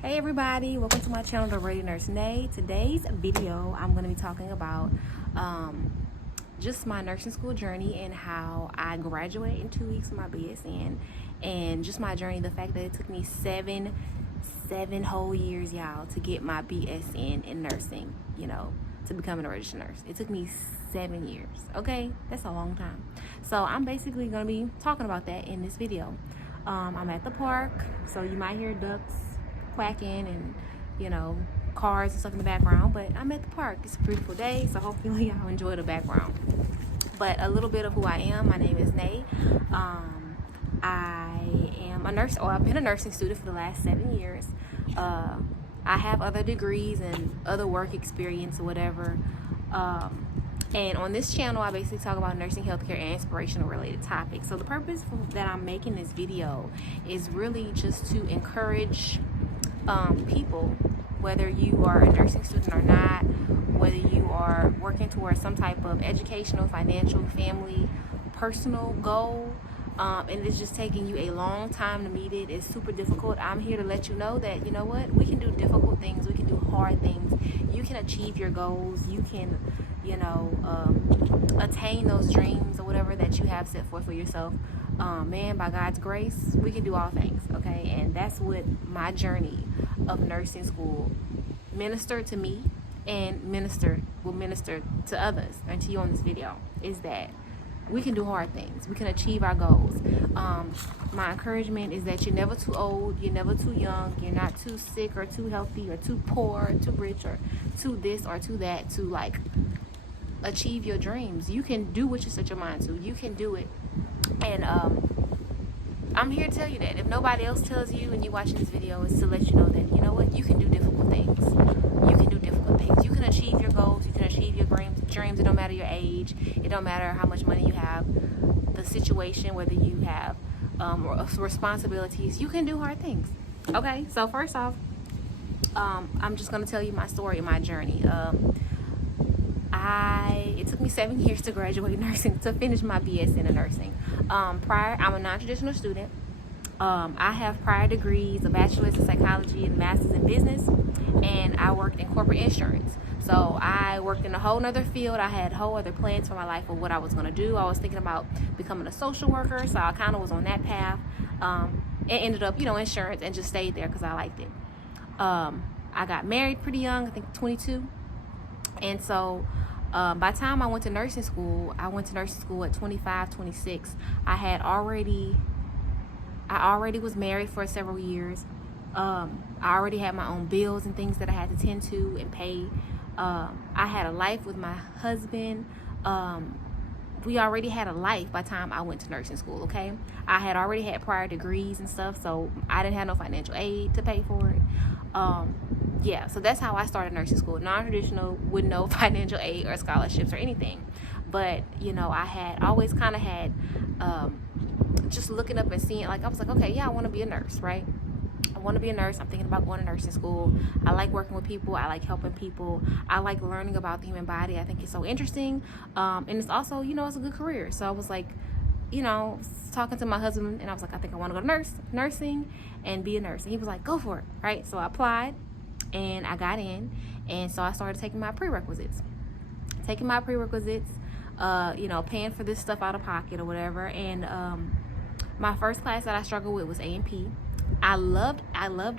Hey everybody, welcome to my channel, The Ready Nurse Nay. Today's video, I'm going to be talking about just my nursing school journey and how I graduate in 2 weeks with my BSN, and just my journey, the fact that it took me seven whole years, y'all, to get my BSN in nursing, to becoming a registered nurse. It took me 7 years, okay? That's a long time. So I'm basically going to be talking about that in this video. I'm at the park, so you might hear ducks quacking and cars and stuff in the background, but I'm at the park. It's a beautiful day, so hopefully y'all enjoy the background. But a little bit of who I am: my name is Nay. I am a nurse, or I've been a nursing student for the last 7 years. I have other degrees and other work experience or whatever, and on this channel I basically talk about nursing, healthcare, and inspirational related topics. So the purpose that I'm making this video is really just to encourage people, whether you are a nursing student or not, whether you are working towards some type of educational, financial, family, personal goal, and it's just taking you a long time to meet it. It's super difficult. I'm here to let you know that, you know what, we can do difficult things, we can do hard things, you can achieve your goals, you can attain those dreams or whatever that you have set forth for yourself. Man, by God's grace, we can do all things, okay? And that's what my journey of nursing school ministered to me and will minister to others and to you on this video, is that we can do hard things, we can achieve our goals. My encouragement is that you're never too old, you're never too young, you're not too sick or too healthy or too poor or too rich or too this or too that to achieve your dreams. You can do what you set your mind to. You can do it. And I'm here to tell you that if nobody else tells you and you're watching this video, is to let you know that, you know what, you can do difficult things. You can do difficult things. You can achieve your goals. You can achieve your dreams. It don't matter your age. It don't matter how much money you have, the situation, whether you have responsibilities. You can do hard things. Okay, so first off, I'm just going to tell you my story and my journey. It took me 7 years to graduate nursing, to finish my BSN in nursing. I'm a non-traditional student. I have prior degrees, a bachelor's in psychology and a master's in business, and I worked in corporate insurance. So I worked in a whole nother field. I had whole other plans for my life of what I was going to do. I was thinking about becoming a social worker, so I kind of was on that path. It ended up, insurance, and just stayed there because I liked it. I got married pretty young, I think 22. And so by the time I went to nursing school at 25, 26. I already was married for several years. I already had my own bills and things that I had to tend to and pay. I had a life with my husband. We already had a life by the time I went to nursing school, okay? I had already had prior degrees and stuff, so I didn't have no financial aid to pay for it. Yeah, so that's how I started nursing school, non-traditional, with no financial aid or scholarships or anything. But I had always kind of had just looking up and seeing, I was like, okay, yeah, I want to be a nurse, right? I want to be a nurse. I'm thinking about going to nursing school. I like working with people. I like helping people. I like learning about the human body. I think it's so interesting, and it's also, it's a good career. So I was like, talking to my husband, and I was like, I think I want to go to nursing and be a nurse. And he was like, go for it, right? So I applied, and I got in, and so I started taking my prerequisites, paying for this stuff out of pocket or whatever. And my first class that I struggled with was A&P. I loved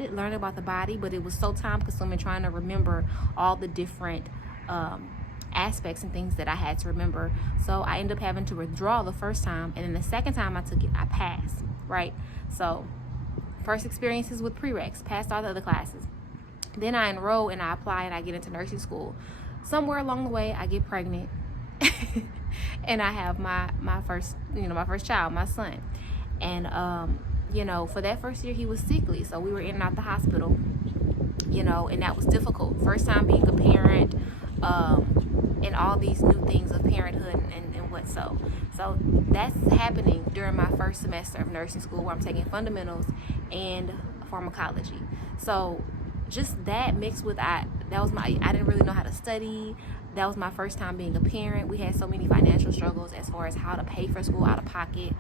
it, learning about the body, but it was so time consuming trying to remember all the different aspects and things that I had to remember. So I ended up having to withdraw the first time, and then the second time I took it, I passed, right? So first experiences with prereqs, passed all the other classes. Then I enroll and I apply and I get into nursing school. Somewhere along the way I get pregnant and I have my first child, my son. And for that first year he was sickly, so we were in and out the hospital, and that was difficult. First time being a parent, and all these new things of parenthood and what so that's happening during my first semester of nursing school, where I'm taking fundamentals and pharmacology. So just that mixed with I didn't really know how to study. That was my first time being a parent. We had so many financial struggles as far as how to pay for school out of pocket.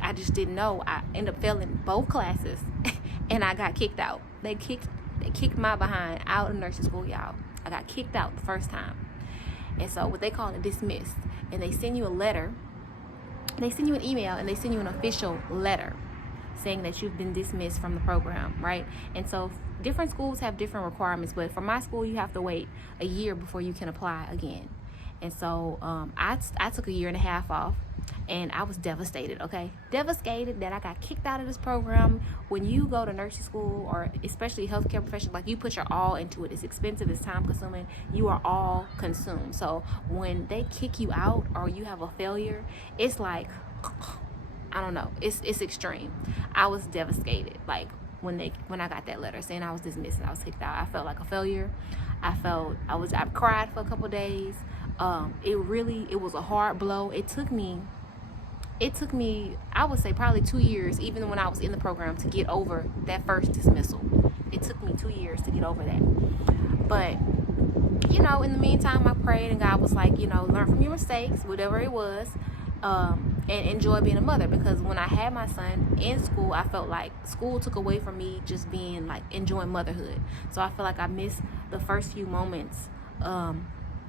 I just didn't know. I ended up failing both classes and I got kicked out. They kicked kicked my behind out of nursing school, y'all. I got kicked out the first time. And so what they call it, dismissed. And they send you a letter. They send you an email, and they send you an official letter saying that you've been dismissed from the program, right? And so different schools have different requirements, but for my school, you have to wait a year before you can apply again. And so I took a year and a half off, and I was devastated, okay? Devastated that I got kicked out of this program. When you go to nursing school, or especially healthcare professionals, like, you put your all into it. It's expensive, it's time consuming, you are all consumed. So when they kick you out or you have a failure, it's like, I don't know, it's extreme. I was devastated, like, when I got that letter saying I was dismissed and I was kicked out. I felt like a failure. I cried for a couple days. It was a hard blow. It took me, I would say, probably 2 years, even when I was in the program, to get over that first dismissal. It took me 2 years to get over that. But, you know, in the meantime, I prayed, and God was like, you know, learn from your mistakes, whatever it was, and enjoy being a mother. Because when I had my son in school, I felt like school took away from me just being, like, enjoying motherhood. So I feel like I missed the first few moments,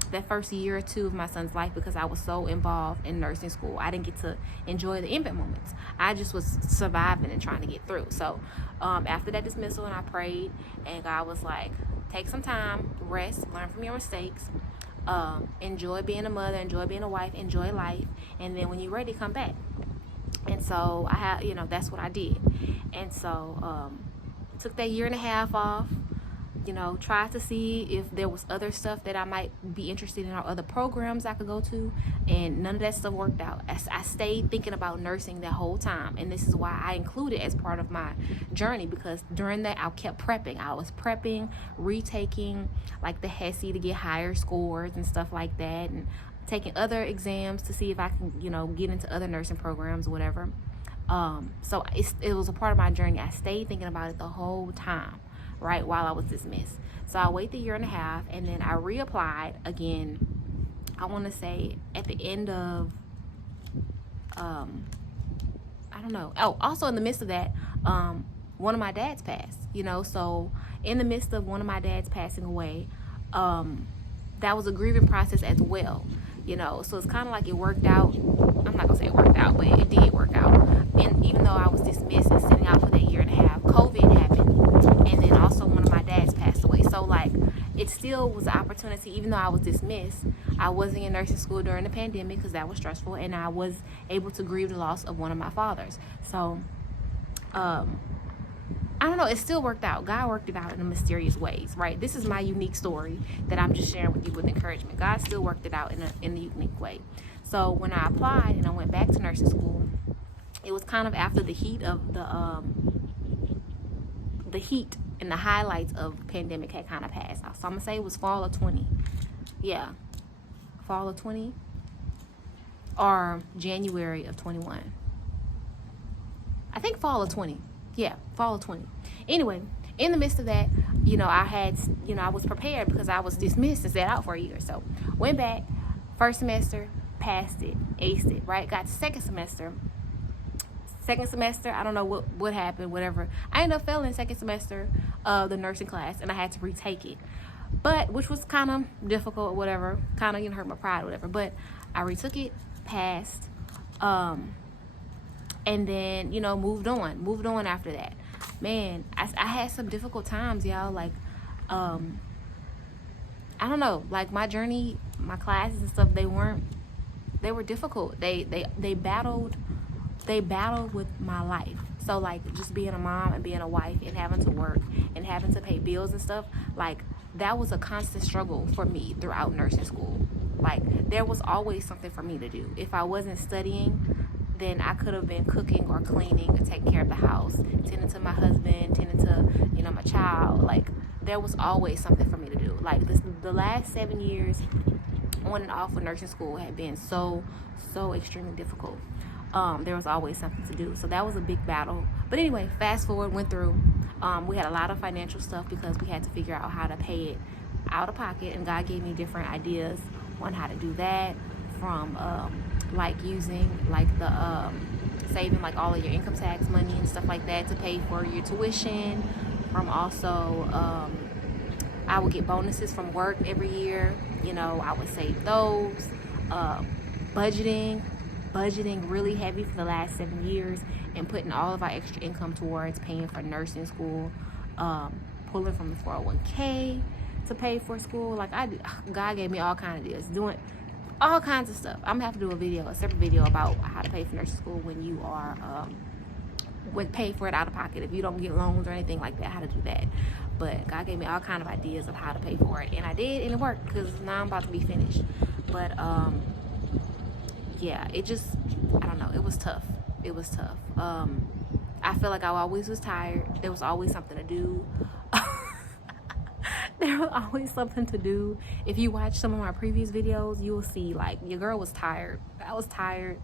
that first year or two of my son's life, because I was so involved in nursing school. I didn't get to enjoy the infant moments. I just was surviving and trying to get through. So after that dismissal, and I prayed, and God was like, take some time, rest, learn from your mistakes, enjoy being a mother, enjoy being a wife, enjoy life, and then when you're ready, come back. And so that's what I did. And so took that year and a half off, tried to see if there was other stuff that I might be interested in, or other programs I could go to, and none of that stuff worked out. I stayed thinking about nursing that whole time, and this is why I included it as part of my journey, because during that I kept prepping. I was prepping, retaking like the HESI to get higher scores and stuff like that, and taking other exams to see if I can, get into other nursing programs or whatever. So it was a part of my journey. I stayed thinking about it the whole time, right, while I was dismissed. So I waited a year and a half, and then I reapplied again, I want to say at the end of, I don't know. Oh, also in the midst of that, one of my dads passed, so in the midst of one of my dads passing away, that was a grieving process as well, so it's kind of like it worked out. I'm not gonna say it worked out, but it did work out. And even though I was dismissed and sitting out for that year and a half, COVID happened, and then also one of my dads passed away. So like, it still was an opportunity. Even though I was dismissed, I wasn't in nursing school during the pandemic because that was stressful, and I was able to grieve the loss of one of my fathers. So I don't know, it still worked out. God worked it out in mysterious ways, right? This is my unique story that I'm just sharing with you with encouragement. God still worked it out in a unique way. So when I applied and I went back to nursing school, it was kind of after the heat of the heat and the highlights of the pandemic had kind of passed. So I'm gonna say it was fall of 20. Yeah, fall of 20 or January of 21. I think fall of 20. Yeah, fall of 20. Anyway, in the midst of that, I was prepared because I was dismissed and sat out for a year. So went back, first semester, passed it, aced it, right? Got second semester, I don't know what happened, whatever. I ended up failing second semester of the nursing class, and I had to retake it. But, which was kind of difficult, whatever, kind of hurt my pride, whatever. But I retook it, passed, and then, moved on after that. Man, I had some difficult times, y'all. Like, I don't know, like my journey, my classes and stuff, they were difficult. They battled with my life. So like, just being a mom and being a wife and having to work and having to pay bills and stuff, like that was a constant struggle for me throughout nursing school. Like, there was always something for me to do. If I wasn't studying, then I could have been cooking or cleaning or taking care of the house, tending to my husband, tending to, my child. Like, there was always something for me to do. Like, the last 7 years on and off of nursing school had been so extremely difficult. There was always something to do. So that was a big battle. But anyway, fast forward, went through. We had a lot of financial stuff because we had to figure out how to pay it out of pocket, and God gave me different ideas on how to do that, from like using like the saving like all of your income tax money and stuff like that to pay for your tuition, from also, I would get bonuses from work every year. You know, I would save those. Budgeting really heavy for the last 7 years, and putting all of our extra income towards paying for nursing school, pulling from the 401k to pay for school. Like, God gave me all kinds of deals, doing all kinds of stuff. I'm gonna have to do a separate video about how to pay for nursing school when you are would pay for it out of pocket, if you don't get loans or anything like that, how to do that. But God gave me all kind of ideas of how to pay for it, and I did, and it worked, because now I'm about to be finished. But yeah, it just, I don't know, it was tough. I feel like I always was tired. There was always something to do. There was always something to do. If you watch some of my previous videos, you will see, like, your girl was tired. I was tired.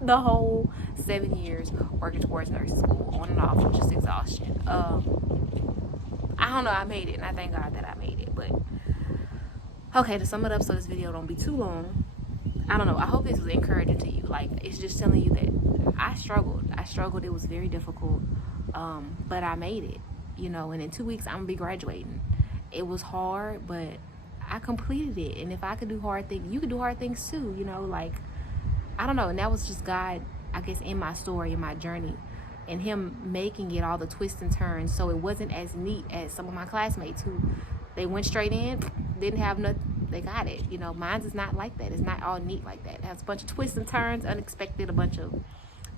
The whole 7 years working towards nursing school, on and off, was just exhaustion. I don't know, I made it, and I thank God that I made it. But okay, to sum it up so this video don't be too long, I don't know, I hope this was encouraging to you. Like, it's just telling you that I struggled. It was very difficult, but I made it, you know. And in 2 weeks I'm gonna be graduating. It was hard, but I completed it. And if I could do hard things, you could do hard things too, you know. Like, I don't know, and that was just God, I guess, in my story, in my journey, and him making it all the twists and turns, so it wasn't as neat as some of my classmates who, they went straight in, didn't have nothing, they got it. You know, mine's is not like that. It's not all neat like that. It has a bunch of twists and turns, unexpected, a bunch of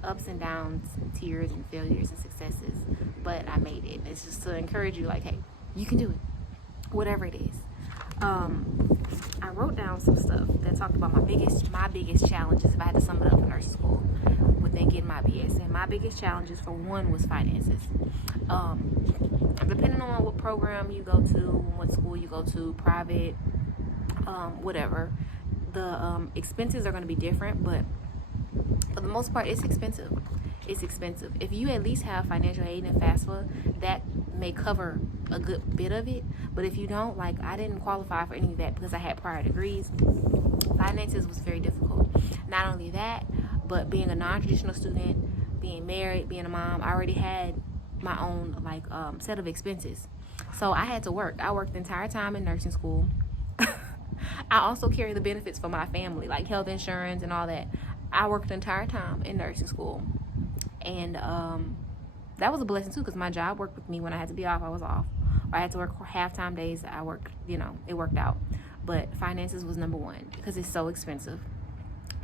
ups and downs, tears and failures and successes, but I made it. It's just to encourage you, like, hey, you can do it, whatever it is. I wrote down some stuff that talked about my biggest challenges, if I had to sum it up, in nursing school within getting my BSN. My biggest challenges, for one, was finances. Depending on what program you go to, what school you go to, private, whatever, the expenses are going to be different, but for the most part, it's expensive. If you at least have financial aid and FAFSA, that may cover a good bit of it. But if you don't, like, I didn't qualify for any of that because I had prior degrees. Finances was very difficult. Not only that, but being a non-traditional student, being married, being a mom, I already had my own, like, set of expenses. So I had to work. I worked the entire time in nursing school. I also carry the benefits for my family, like health insurance and all that. I worked the entire time in nursing school. And that was a blessing too, because my job worked with me. When I had to be off, I was off. Or I had to work half-time days, I worked, you know, it worked out. But finances was number one, because it's so expensive.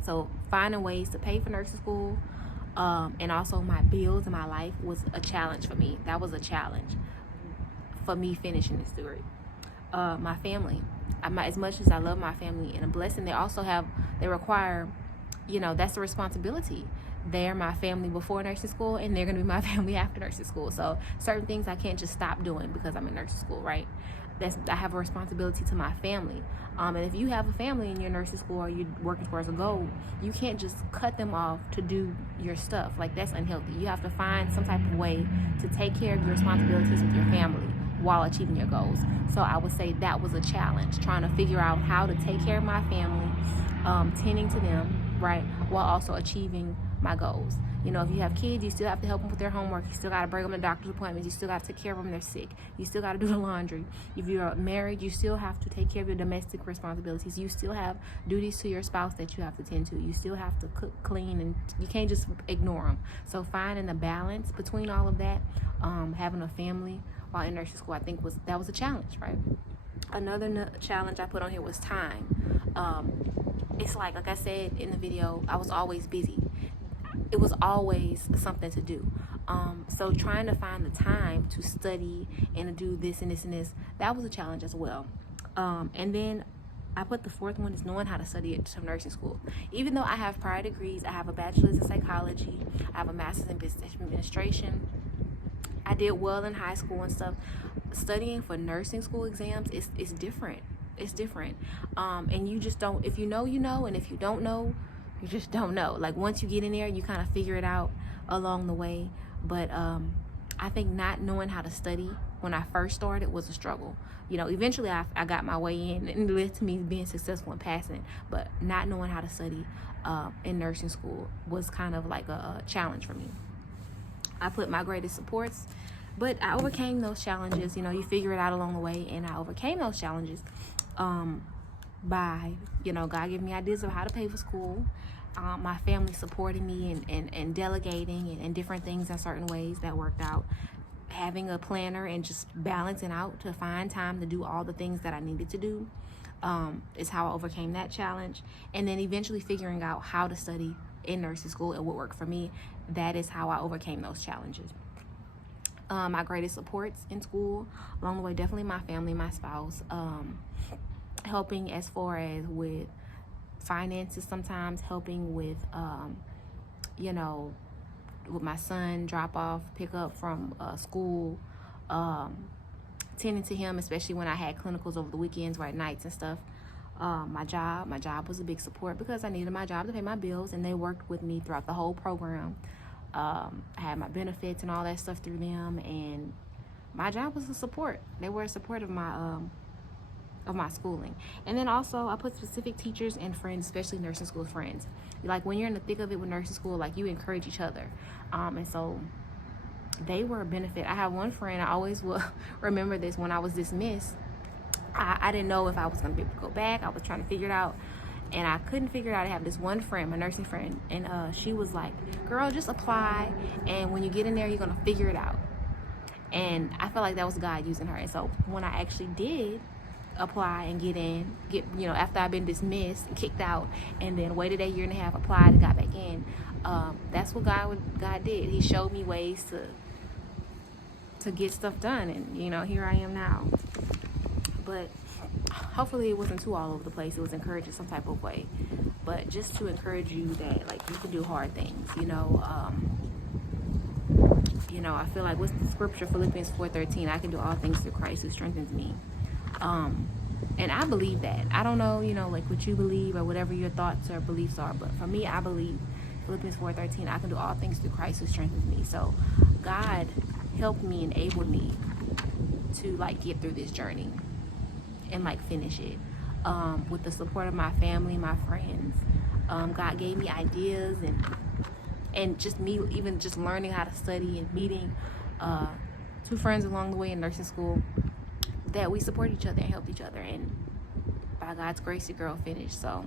So finding ways to pay for nursing school, and also my bills in my life, was a challenge for me. That was a challenge for me finishing this degree. My family, as much as I love my family and a blessing, they require, you know, that's a responsibility. They're my family before nursing school, and they're going to be my family after nursing school. So certain things I can't just stop doing because I'm in nursing school, right? I have a responsibility to my family. And if you have a family in your nursing school, or you're working towards a goal, you can't just cut them off to do your stuff. Like, that's unhealthy. You have to find some type of way to take care of your responsibilities with your family while achieving your goals. So I would say that was a challenge, trying to figure out how to take care of my family, tending to them, right, while also achieving my goals. You know, if you have kids, you still have to help them with their homework. You still got to bring them to doctor's appointments. You still got to take care of them when they're sick. You still got to do the laundry. If you're married, you still have to take care of your domestic responsibilities. You still have duties to your spouse that you have to tend to. You still have to cook, clean, and you can't just ignore them. So finding a balance between all of that, having a family while in nursing school, I think that was a challenge, right? Another challenge I put on here was time. It's like I said in the video, I was always busy. It was always something to do. So trying to find the time to study and to do this and this and this, that was a challenge as well. And then I put the fourth one is knowing how to study at some nursing school. Even though I have prior degrees, I have a bachelor's in psychology, I have a master's in business administration, I did well in high school and stuff. Studying for nursing school exams is different. It's different. And you just don't, if you know, you know, and if you don't know, you just don't know. Like, once you get in there, you kind of figure it out along the way. But I think not knowing how to study when I first started was a struggle. You know, eventually I got my way in, and it led to me being successful in passing. But not knowing how to study in nursing school was kind of like a challenge for me. I put my greatest supports but I overcame those challenges. You know, you figure it out along the way, and I overcame those challenges by, you know, God giving me ideas of how to pay for school, my family supporting me and delegating and different things in certain ways that worked out, having a planner and just balancing out to find time to do all the things that I needed to do is how I overcame that challenge. And then eventually figuring out how to study in nursing school and what worked for me, that is how I overcame those challenges. My greatest supports in school along the way, definitely my family, my spouse, helping as far as with finances, sometimes helping with you know, with my son drop off, pick up from school, tending to him, especially when I had clinicals over the weekends or at nights and stuff. My job was a big support because I needed my job to pay my bills, and they worked with me throughout the whole program. I had my benefits and all that stuff through them, and my job was a support. They were a support of my schooling. And then also I put specific teachers and friends, especially nursing school friends. Like when you're in the thick of it with nursing school, like you encourage each other, and so they were a benefit. I have one friend, I always will remember this, when I was dismissed, I didn't know if I was going to be able to go back. I was trying to figure it out, and I couldn't figure it out. I have this one friend, my nursing friend, and she was like, girl, just apply, and when you get in there, you're going to figure it out. And I felt like that was God using her. And so when I actually did apply and get you know, after I've been dismissed and kicked out, and then waited a year and a half, applied and got back in, that's what God did. He showed me ways to get stuff done, and you know, here I am now. But hopefully it wasn't too all over the place. It was encouraging some type of way, but just to encourage you that like you can do hard things, you know. You know, I feel like, what's the scripture, Philippians 4:13, I can do all things through Christ who strengthens me. And I believe that. I don't know, you know, like what you believe or whatever your thoughts or beliefs are, but for me, I believe Philippians 4:13, I can do all things through Christ who strengthens me. So God helped me, enabled me to like get through this journey and like finish it, with the support of my family, my friends. God gave me ideas, and just me even just learning how to study and meeting 2 friends along the way in nursing school, that we support each other and helped each other, and by God's grace the girl finished. So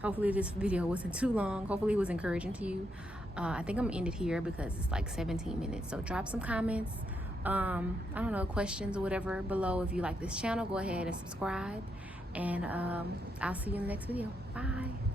hopefully this video wasn't too long. Hopefully it was encouraging to you. I think I'm gonna end it here because it's like 17 minutes. So drop some comments, I don't know, questions or whatever below. If you like this channel, go ahead and subscribe, and I'll see you in the next video. Bye.